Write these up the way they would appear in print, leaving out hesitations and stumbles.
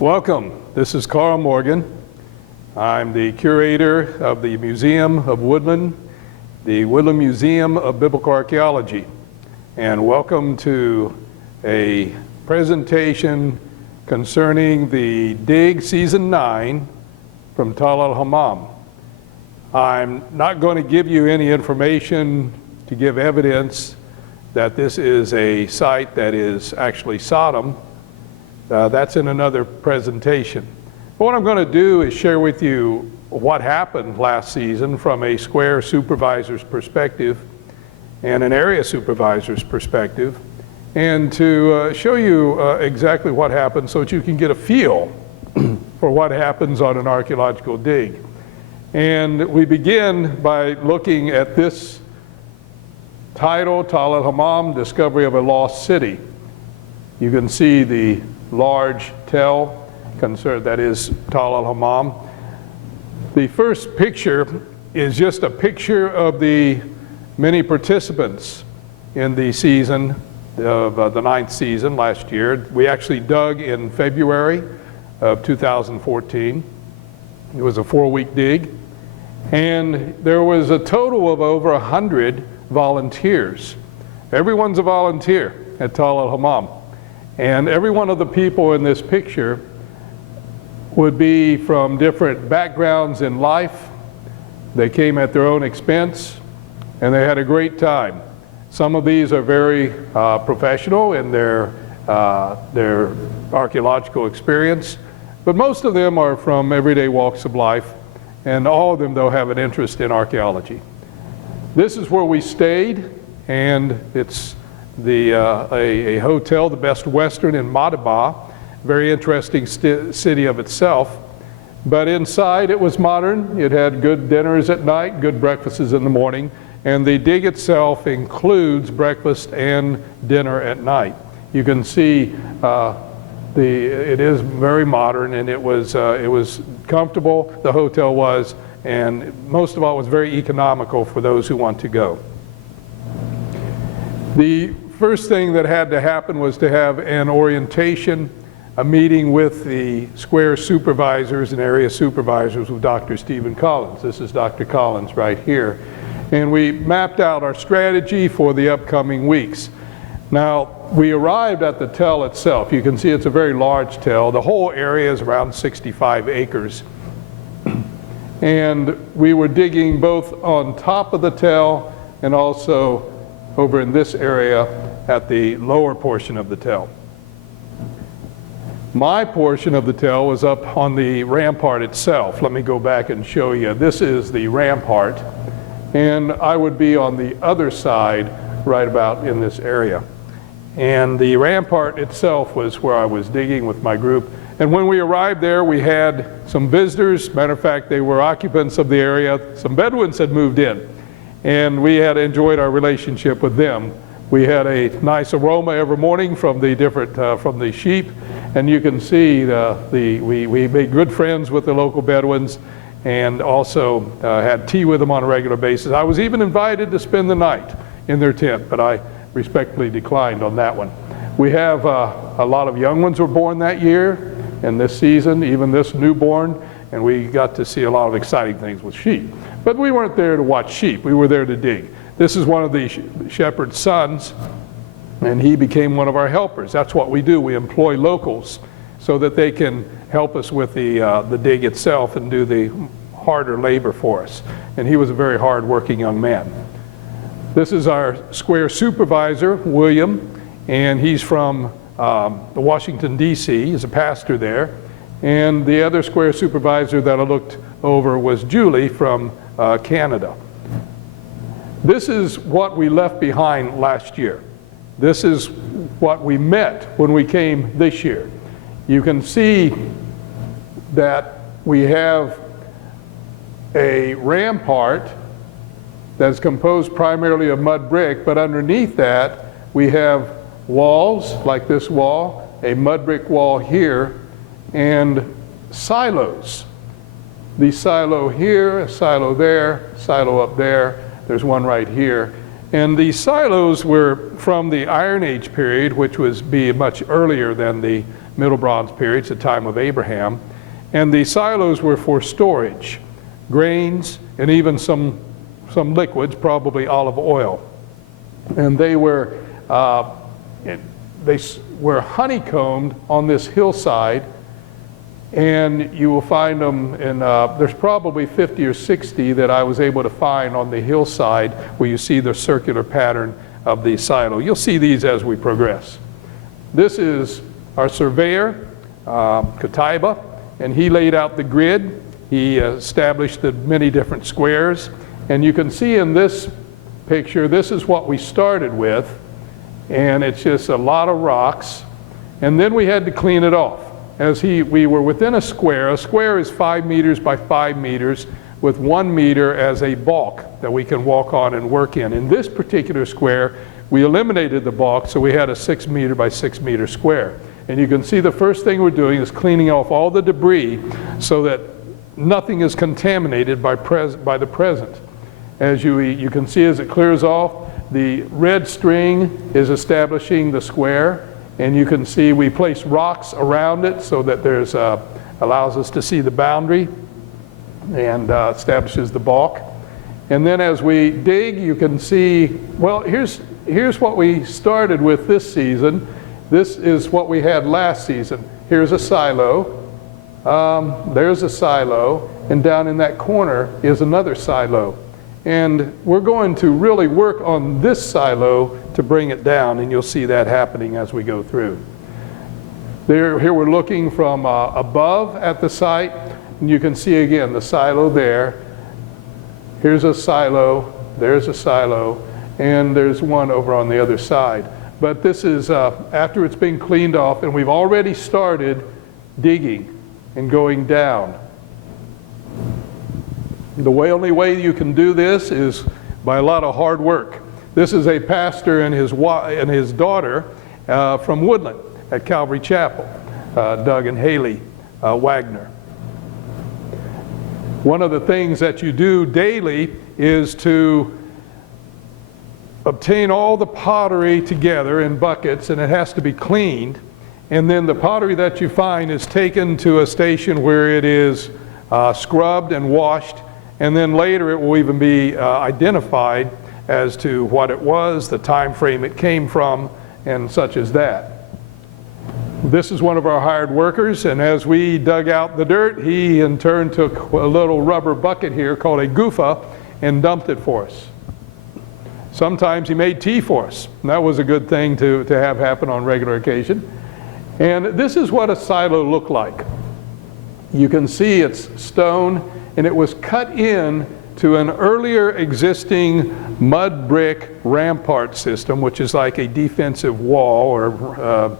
Welcome. This is Carl Morgan. I'm the curator of the Museum of Woodland, the Woodland Museum of Biblical Archaeology. And welcome to a presentation concerning the Dig Season 9 from el-Hammam. I'm not going to give you any information to give evidence that this is a site that is actually Sodom. That's in another presentation. But what I'm going to do is share with you what happened last season from a square supervisor's perspective and an area supervisor's perspective, and to show you exactly what happened so that you can get a feel for what happens on an archaeological dig. And we begin by looking at this title, el-Hammam, Discovery of a Lost City. You can see the large tell concern that is el-Hammam. The first picture is just a picture of the many participants in the season of the ninth season last year. We actually dug in February of 2014. It was a 4-week dig, and there was a total of over 100 volunteers. Everyone's a volunteer at el-Hammam. And every one of the people in this picture would be from different backgrounds in life. They came at their own expense, and they had a great time. Some of these are very professional in their archaeological experience, but most of them are from everyday walks of life, and all of them, though, have an interest in archaeology. This is where we stayed, and it's a hotel, the Best Western in Madaba, very interesting city of itself. But inside it was modern. It had good dinners at night, good breakfasts in the morning, and the dig itself includes breakfast and dinner at night. You can see it is very modern, and it was comfortable, the hotel was, and most of all, it was very economical for those who want to go. The first thing that had to happen was to have an orientation, a meeting with the square supervisors and area supervisors with Dr. Stephen Collins. This is Dr. Collins right here. And we mapped out our strategy for the upcoming weeks. Now, we arrived at the tell itself. You can see it's a very large tell. The whole area is around 65 acres. And we were digging both on top of the tell and also over in this area at the lower portion of the tell. My portion of the tell was up on the rampart itself. Let me go back and show you. This is the rampart, and I would be on the other side right about in this area. And the rampart itself was where I was digging with my group. And when we arrived there, we had some visitors. Matter of fact, they were occupants of the area. Some Bedouins had moved in, and we had enjoyed our relationship with them. We had a nice aroma every morning from the different from the sheep, and you can see we made good friends with the local Bedouins, and also had tea with them on a regular basis. I was even invited to spend the night in their tent, but I respectfully declined on that one. We have a lot of young ones were born that year, and this season, even this newborn, and we got to see a lot of exciting things with sheep. But we weren't there to watch sheep, we were there to dig. This is one of the shepherd's sons, and he became one of our helpers. That's what we do. We employ locals so that they can help us with the dig itself and do the harder labor for us. And he was a very hard-working young man. This is our square supervisor, William, and he's from Washington, D.C. He's a pastor there. And the other square supervisor that I looked over was Julie from Canada. This is what we left behind last year. This is what we met when we came this year. You can see that we have a rampart that's composed primarily of mud brick, but underneath that we have walls like this wall, a mud brick wall here, and silos. The silo here, a silo there, silo up there, there's one right here. And these silos were from the Iron Age period, which was much earlier than the Middle Bronze period, it's the time of Abraham. And the silos were for storage, grains, and even some liquids, probably olive oil. And they were honeycombed on this hillside, and you will find them in, there's probably 50 or 60 that I was able to find on the hillside where you see the circular pattern of the silo. You'll see these as we progress. This is our surveyor, Kataiba, and he laid out the grid. He established the many different squares, and you can see in this picture, this is what we started with, and it's just a lot of rocks, and then we had to clean it off. We were within a square. A square is 5 meters by 5 meters with 1 meter as a balk that we can walk on and work in. In this particular square, we eliminated the balk, so we had a 6 meter by 6 meter square. And you can see the first thing we're doing is cleaning off all the debris so that nothing is contaminated by the present. As you can see, as it clears off, the red string is establishing the square, and you can see we place rocks around it so that there's allows us to see the boundary and establishes the balk. And then as we dig, you can see, well, here's what we started with this season. This is what we had last season. Here's a silo. There's a silo, and down in that corner is another silo. And we're going to really work on this silo to bring it down, and you'll see that happening as we go through. Here we're looking from above at the site, and you can see again the silo there. Here's a silo, there's a silo, and there's one over on the other side. But this is after it's been cleaned off, and we've already started digging and going down. The only way you can do this is by a lot of hard work. This is a pastor and his daughter from Woodland at Calvary Chapel, Doug and Haley Wagner. One of the things that you do daily is to obtain all the pottery together in buckets, and it has to be cleaned. And then the pottery that you find is taken to a station where it is scrubbed and washed. And then later it will even be identified as to what it was, the time frame it came from, and such as that. This is one of our hired workers, and as we dug out the dirt, he in turn took a little rubber bucket here called a goofa and dumped it for us. Sometimes he made tea for us, and that was a good thing to have happen on regular occasion. And this is what a silo looked like. You can see it's stone, and it was cut in to an earlier existing mud brick rampart system, which is like a defensive wall or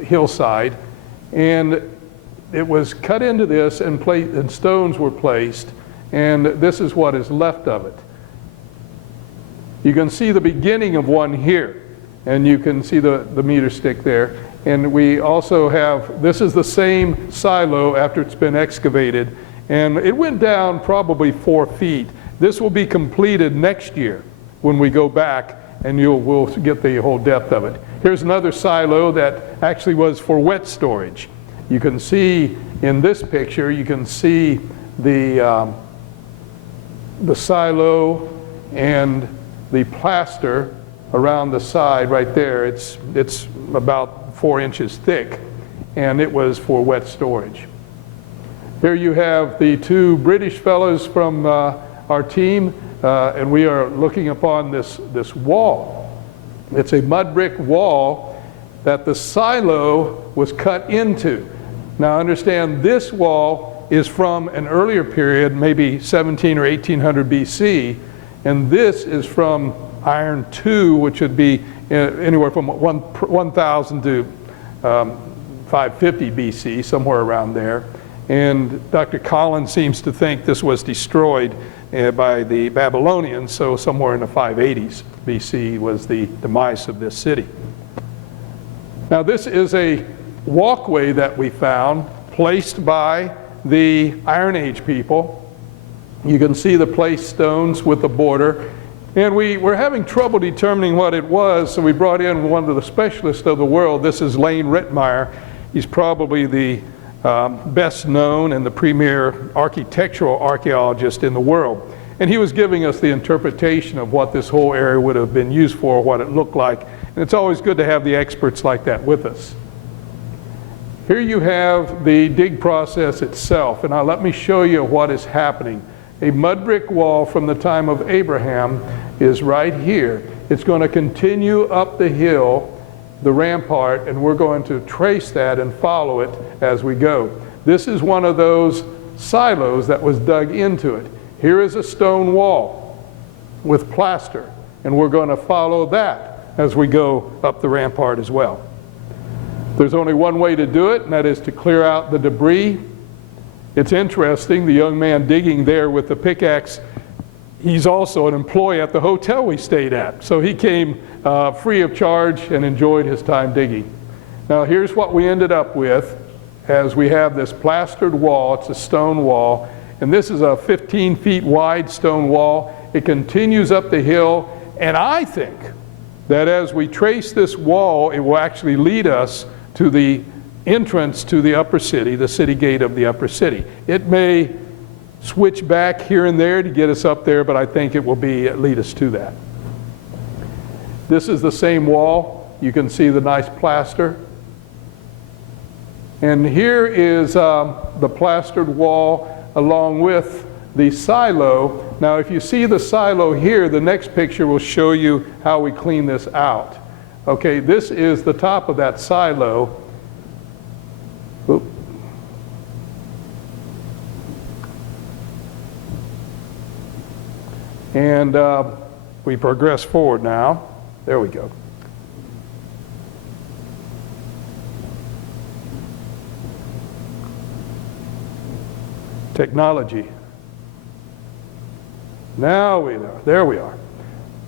hillside, and it was cut into this, and stones were placed, and this is what is left of it. You can see the beginning of one here, and you can see the meter stick there. And we also have, this is the same silo after it's been excavated, and it went down probably 4 feet. This will be completed next year when we go back, and we'll get the whole depth of it. Here's another silo that actually was for wet storage. You can see in this picture, you can see the silo and the plaster around the side right there. It's about 4 inches thick, and it was for wet storage. Here you have the 2 British fellows from our team, and we are looking upon this wall. It's a mud brick wall that the silo was cut into. Now understand, this wall is from an earlier period, maybe 17 or 1800 BC, and this is from Iron II, which would be anywhere from 1000 to 550 BC, somewhere around there. And Dr. Collins seems to think this was destroyed by the Babylonians, so somewhere in the 580s BC was the demise of this city. Now this is a walkway that we found, placed by the Iron Age people. You can see the placed stones with the border. And we were having trouble determining what it was, so we brought in one of the specialists of the world. This is Lane Rittmeyer, He's probably the best known and the premier architectural archaeologist in the world. And he was giving us the interpretation of what this whole area would have been used for, what it looked like. And it's always good to have the experts like that with us. Here you have the dig process itself, and now let me show you what is happening. A mud brick wall from the time of Abraham is right here. It's going to continue up the hill, the rampart, and we're going to trace that and follow it as we go. This is one of those silos that was dug into it. Here is a stone wall with plaster, and we're going to follow that as we go up the rampart as well. There's only one way to do it, and that is to clear out the debris. It's interesting, the young man digging there with the pickaxe, he's also an employee at the hotel we stayed at. So he came free of charge and enjoyed his time digging. Now here's what we ended up with as we have this plastered wall. It's a stone wall, and this is a 15 feet wide stone wall. It continues up the hill, and I think that as we trace this wall, it will actually lead us to the entrance to the upper city, the city gate of the upper city. It may switch back here and there to get us up there, but I think it will lead us to that. This is the same wall. You can see the nice plaster. And here is the plastered wall along with the silo. Now if you see the silo here, the next picture will show you how we clean this out. Okay, this is the top of that silo. Oop. And we progress forward now. There we go. Technology. Now there we are.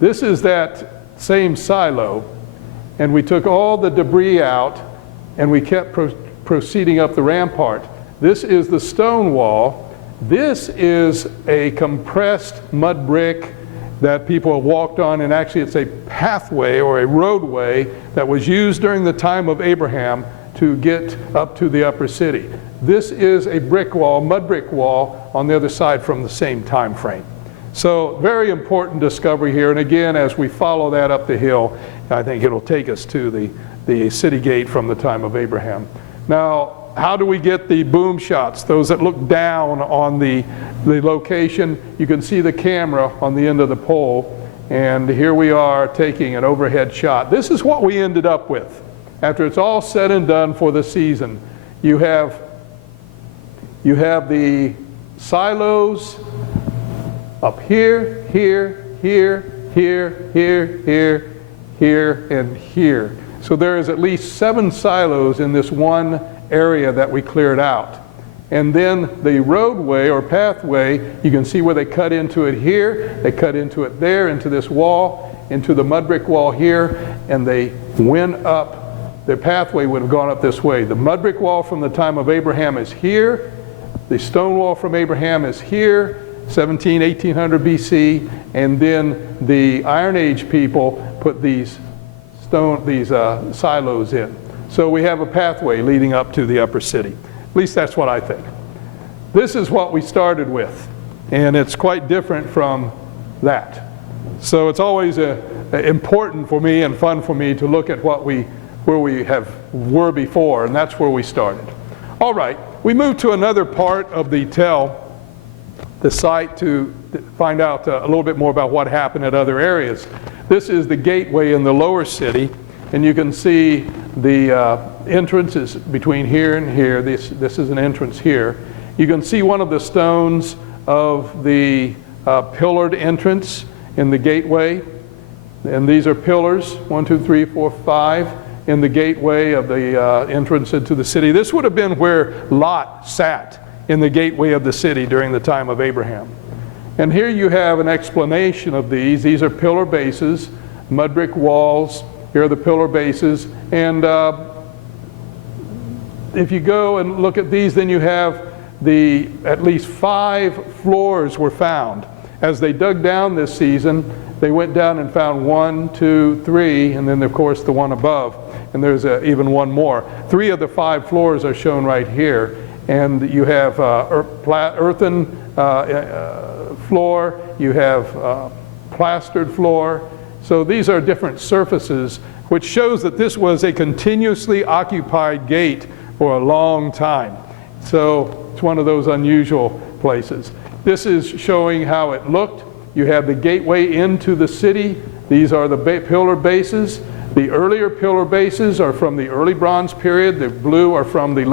This is that same silo, and we took all the debris out and we kept proceeding up the rampart. This is the stone wall. This is a compressed mud brick that people have walked on, and actually it's a pathway or a roadway that was used during the time of Abraham to get up to the upper city. This is a brick wall, mud brick wall, on the other side from the same time frame. So very important discovery here, and again, as we follow that up the hill, I think it'll take us to the city gate from the time of Abraham. Now, how do we get the boom shots, those that look down on the location? You can see the camera on the end of the pole, and here we are taking an overhead shot. This is what we ended up with. After it's all said and done for the season, you have the silos up here, here, here, here, here, here, here, and here. So there is at least 7 silos in this one area that we cleared out. And then the roadway or pathway, you can see where they cut into it here, they cut into it there, into this wall, into the mud brick wall here, and they went up. Their pathway would have gone up this way. The mud brick wall from the time of Abraham is here. The stone wall from Abraham is here, 1800 BC, and then the Iron Age people put these silos in. So we have a pathway leading up to the upper city. At least that's what I think. This is what we started with, and it's quite different from that. So it's always important for me and fun for me to look at where we were before, and that's where we started. All right, we move to another part of the site to find out a little bit more about what happened at other areas. This is the gateway in the lower city, and you can see the entrance is between here and here. This is an entrance here. You can see one of the stones of the pillared entrance in the gateway, and these are pillars, 1, 2, 3, 4, 5, in the gateway of the entrance into the city. This would have been where Lot sat in the gateway of the city during the time of Abraham. And here you have an explanation of these. These are pillar bases, mud brick walls. Here are the pillar bases. And if you go and look at these, then you have at least 5 floors were found. As they dug down this season, they went down and found 1, 2, 3, and then of course the one above. And there's even one more. 3 of the 5 floors are shown right here. And you have earthen floor, you have plastered floor. So these are different surfaces, which shows that this was a continuously occupied gate for a long time. So it's one of those unusual places. This is showing how it looked. You have the gateway into the city. These are the pillar bases. The earlier pillar bases are from the early Bronze period. The blue are from the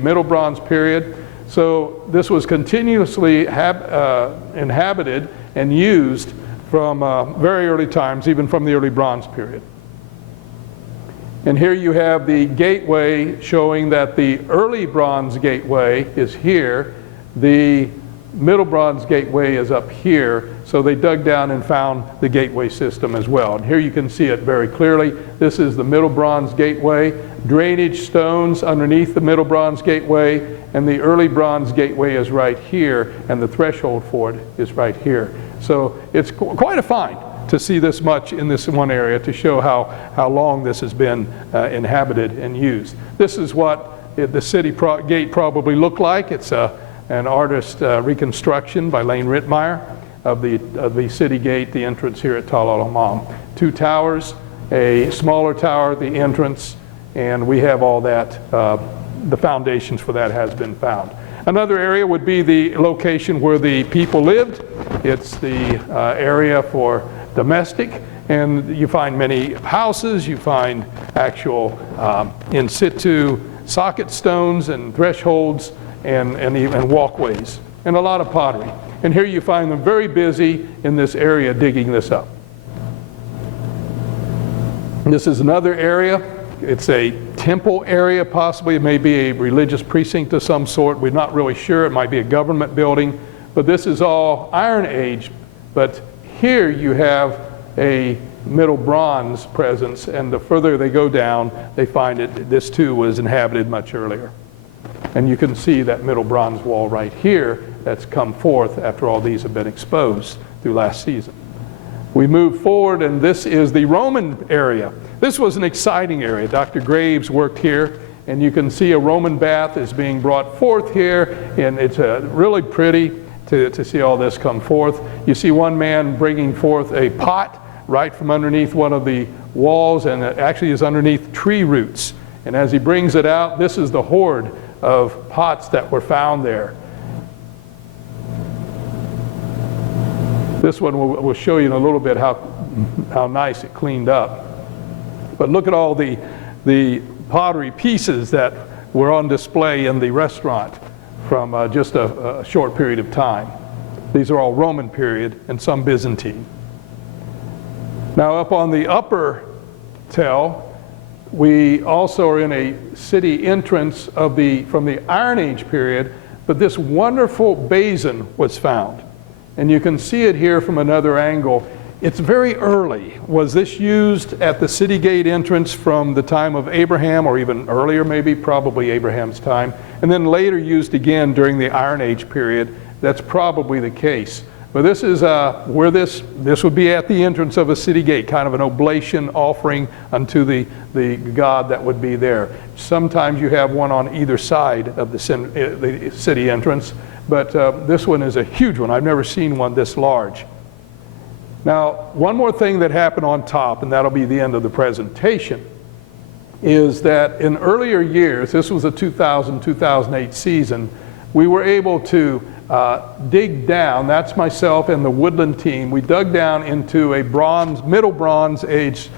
Middle Bronze period. So this was continuously inhabited and used from very early times, even from the early Bronze period. And here you have the gateway showing that the early Bronze gateway is here. The Middle Bronze gateway is up here. So they dug down and found the gateway system as well. And here you can see it very clearly. This is the Middle Bronze gateway. Drainage stones underneath the Middle Bronze gateway, and the early Bronze gateway is right here, and the threshold for it is right here. So it's quite a find to see this much in this one area, to show how long this has been inhabited and used. This is what the city gate probably looked like. It's an artist reconstruction by Lane Rittmeyer of the city gate, the entrance here at el-Hammam. 2 towers, a smaller tower at the entrance, and we have all that. The foundations for that has been found. Another area would be the location where the people lived. It's the area for domestic, and you find many houses, you find actual in situ socket stones and thresholds, and even walkways, and a lot of pottery. And here you find them very busy in this area digging this up. This is another area. It's a temple area, possibly. It may be a religious precinct of some sort. We're not really sure. It might be a government building. But this is all Iron Age. But here you have a Middle Bronze presence, and the further they go down, they find this too was inhabited much earlier. And you can see that Middle Bronze wall right here that's come forth after all these have been exposed through last season. We move forward, and this is the Roman area. This was an exciting area. Dr. Graves worked here, and you can see a Roman bath is being brought forth here, and it's really pretty to see all this come forth. You see one man bringing forth a pot right from underneath one of the walls, and it actually is underneath tree roots. And as he brings it out, this is the hoard of pots that were found there. This one will show you in a little bit how nice it cleaned up. But look at all the pottery pieces that were on display in the restaurant from just a short period of time. These are all Roman period and some Byzantine. Now up on the upper tell, we also are in a city entrance from the Iron Age period, but this wonderful basin was found. And you can see it here from another angle. It's very early. Was this used at the city gate entrance from the time of Abraham, or even earlier maybe, probably Abraham's time, and then later used again during the Iron Age period? That's probably the case. But this is where this would be at the entrance of a city gate, kind of an oblation offering unto the god that would be there. Sometimes you have one on either side of the city entrance, but this one is a huge one. I've never seen one this large. Now, one more thing that happened on top, and that'll be the end of the presentation, is that in earlier years, this was a 2000-2008 season, we were able to dig down. That's myself and the woodland team. We dug down into a Middle Bronze Age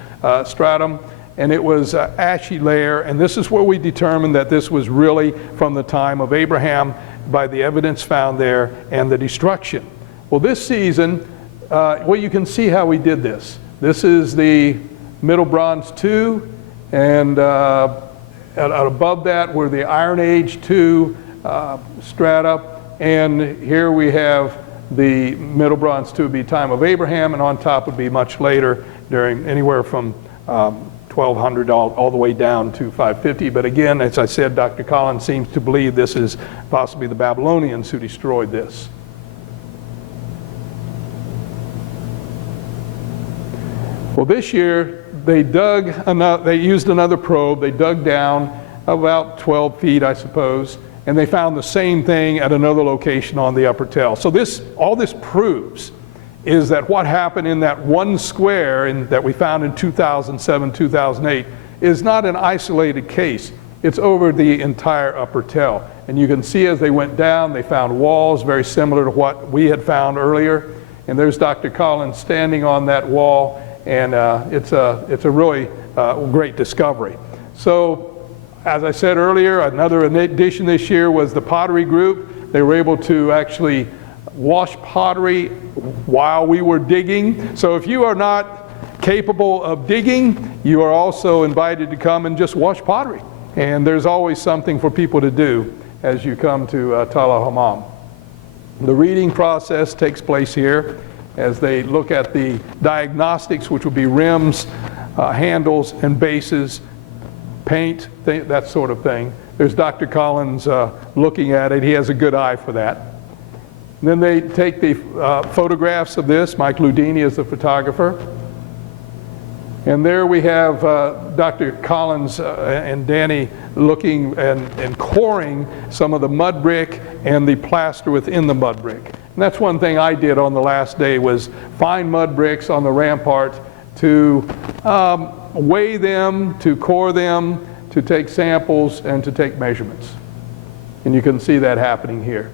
stratum, and it was an ashy layer, and this is where we determined that this was really from the time of Abraham by the evidence found there and the destruction. Well, this season, you can see how we did this. This is the Middle Bronze II, and above that were the Iron Age II strata, and here we have the Middle Bronze II be time of Abraham, and on top would be much later, during anywhere from 1200 all the way down to 550. But again, as I said, Dr. Collins seems to believe this is possibly the Babylonians who destroyed this. Well, this year they used another probe. They dug down about 12 feet, I suppose, and they found the same thing at another location on the upper tail. So all this proves is that what happened in that one square that we found in 2007, 2008 is not an isolated case. It's over the entire upper tail. And you can see as they went down, they found walls very similar to what we had found earlier. And there's Dr. Collins standing on that wall, and it's a really great discovery. So, as I said earlier, another addition this year was the pottery group. They were able to actually wash pottery while we were digging. So if you are not capable of digging, you are also invited to come and just wash pottery. And there's always something for people to do as you come to Tal el-Hammam. The reading process takes place here as they look at the diagnostics, which will be rims, handles, and bases, paint, that sort of thing. There's Dr. Collins looking at it. He has a good eye for that. And then they take the photographs of this. Mike Ludini is the photographer. And there we have Dr. Collins and Danny looking and coring some of the mud brick and the plaster within the mud brick. And that's one thing I did on the last day, was find mud bricks on the rampart to weigh them, to core them, to take samples, and to take measurements. And you can see that happening here.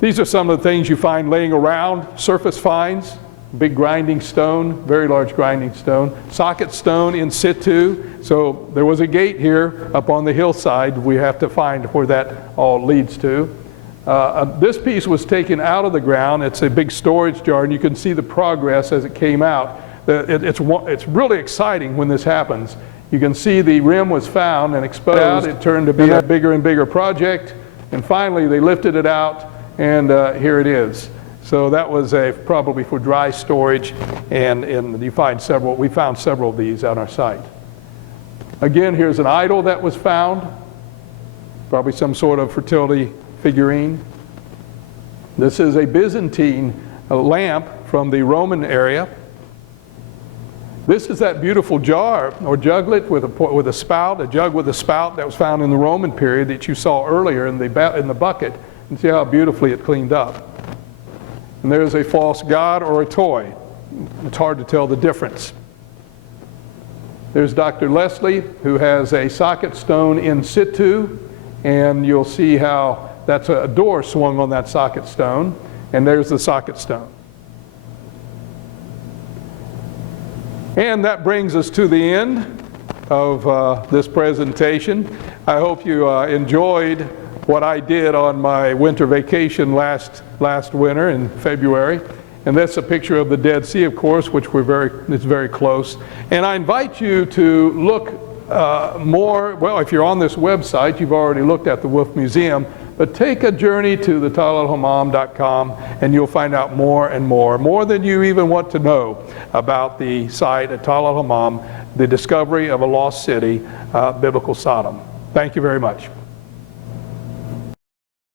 These are some of the things you find laying around: surface finds, big grinding stone, very large grinding stone, socket stone in situ. So there was a gate here up on the hillside. We have to find where that all leads to. This piece was taken out of the ground. It's a big storage jar, and you can see the progress as it came out. It's really exciting when this happens. You can see the rim was found and exposed. It turned to be a bigger and bigger project, and finally they lifted it out, and here it is. So that was probably for dry storage, and we found several of these on our site. Again, here's an idol that was found, probably some sort of fertility figurine. This is a Byzantine lamp from the Roman area. This is that beautiful jar or juglet with a spout, a jug with a spout that was found in the Roman period that you saw earlier in the bucket. And see how beautifully it cleaned up. And there's a false god or a toy. It's hard to tell the difference. There's Dr. Leslie, who has a socket stone in situ, and you'll see how that's a door swung on that socket stone, and there's the socket stone. And that brings us to the end of this presentation. I hope you enjoyed what I did on my winter vacation last winter in February. And that's a picture of the Dead Sea, of course, which it's very close. And I invite you to look more. Well, if you're on this website, you've already looked at the Wolf Museum, but take a journey to the el-Hammam.com, and you'll find out more and more than you even want to know about the site at Tal el-Hammam, the discovery of a lost city, biblical Sodom. Thank you very much.